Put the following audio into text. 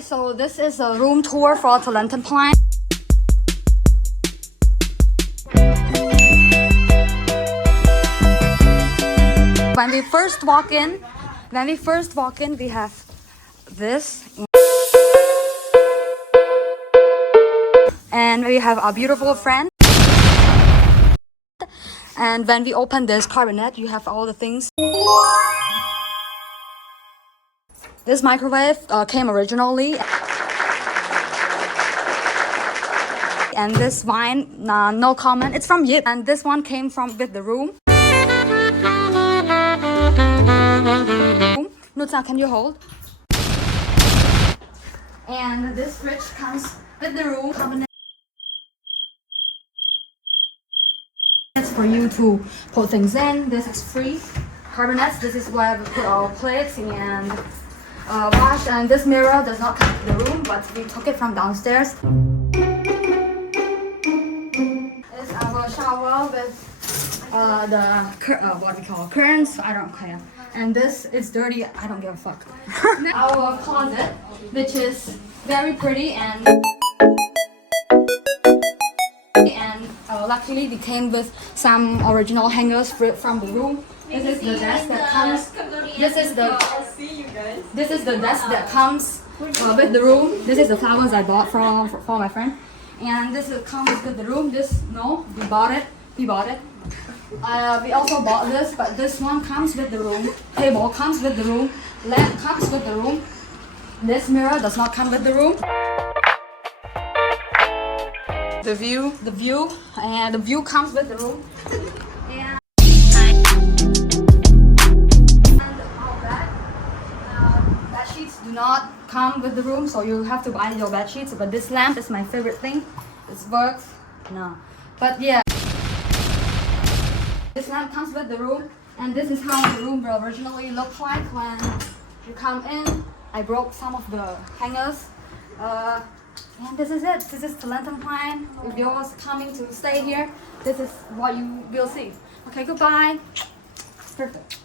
Guys, so this is a room tour for Talentenplein. When we first walk in, we have this. And we have our beautiful friend. And when we open this cabinet, you have all the things. This microwave came originally. And this wine, no comment, it's from Yip. And this one came from with the room. Nutsa, can you hold? And this fridge comes with the room cabinet. It's for you to put things in. This is free cabinets. This is where we put our plates and wash. And this mirror does not come to the room, but we took it from downstairs. It's our shower with what we call curtains. I don't care. And this is dirty. I don't give a fuck. Our closet, which is very pretty and luckily we came with some original hangers from the room. This is the desk that comes. This is the desk that comes with the room. This is the flowers I bought for my friend. And this comes with the room. This we bought it. We also bought this, but this one comes with the room. Table comes with the room. Lamp comes with the room. This mirror does not come with the room. The view comes with the room. And our bed sheets do not come with the room, so you have to buy your bed sheets. But this lamp is my favorite thing. It works. No, but yeah. This lamp comes with the room, and this is how the room will originally look like when you come in. I broke some of the hangers. And this is it. This is Talentenplein. If you're coming to stay here, this is what you will see. Okay, goodbye. Perfect.